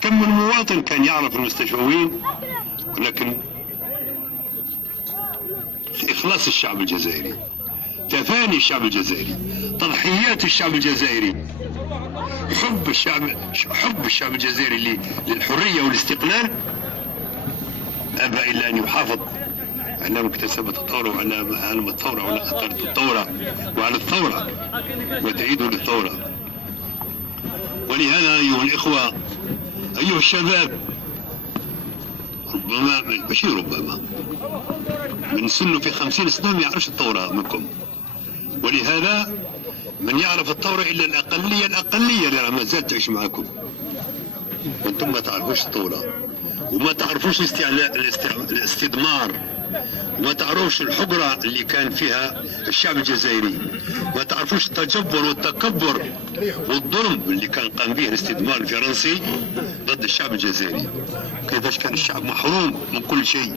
كم من مواطن كان يعرف المستشفوين، ولكن إخلاص الشعب الجزائري، تفاني الشعب الجزائري، تضحيات الشعب الجزائري، حب الشعب الجزائري للحرية والاستقلال، أبى إلا أن يحافظ على مكتسبة الثورة وعلى علم الثورة وعلى أثر الثورة وعلى الثورة وتعيد للثورة. ولهذا أيها الإخوة، أيها الشباب، ربما ماشي ربما من سنه في 50 سنة ما يعرفش الثورة منكم، ولهذا من يعرف الثورة إلا الأقلية اللي ما زالت تعيش معكم، وانتم ما تعرفوش الثورة وما تعرفوش الاستدمار، وما تعرفوش الحجرة اللي كان فيها الشعب الجزائري، ما تعرفوش التجبر والتكبر والظلم اللي كان قام به الاستدمار الفرنسي ضد الشعب الجزائري، كيفاش كان الشعب محروم من كل شيء.